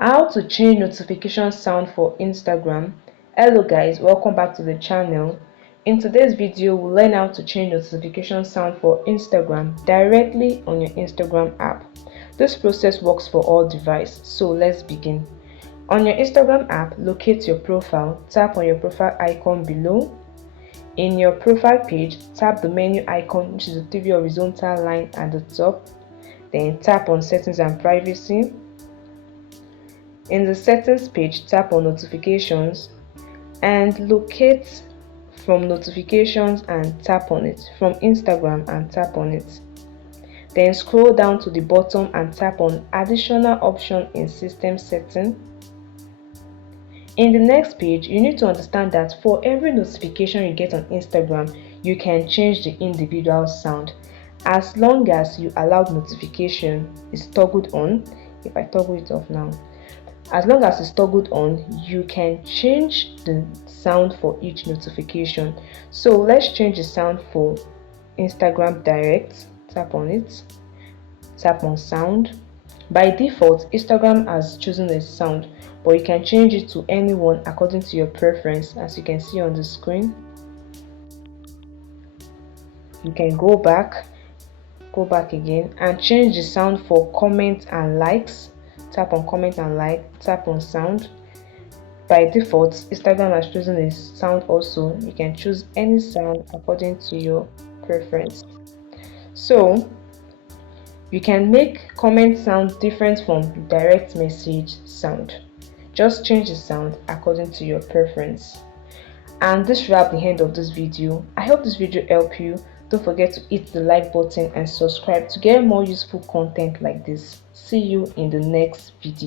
How to change notification sound for Instagram. Hello guys, welcome back to the channel. In today's video, we'll learn how to change notification sound for Instagram directly on your Instagram app. This process works for all devices, so let's begin. On your Instagram app, locate your profile, tap on your profile icon below. In your profile page, tap the menu icon, which is the three horizontal line at the top. Then tap on settings and privacy. In the settings page, tap on notifications and locate from notifications and tap on it, from Instagram and tap on it. Then scroll down to the bottom and tap on additional option in system setting. In the next page, you need to understand that for every notification you get on Instagram, you can change the individual sound as long as you allow notification is toggled on. If I toggle it off now, as long as it's toggled on, you can change the sound for each notification. So let's change the sound for Instagram Direct. Tap on it, tap on sound. By default, Instagram has chosen a sound, but you can change it to anyone according to your preference, as you can see on the screen. You can go back again and change the sound for comment and likes. Tap on comment and like, tap on sound. By default, Instagram has chosen a sound also. You can choose any sound according to your preference. So you can make comment sound different from direct message sound. Just change the sound according to your preference. And this wraps the end of this video. I hope this video helped you. Don't forget to hit the like button and subscribe to get more useful content like this. See you in the next video.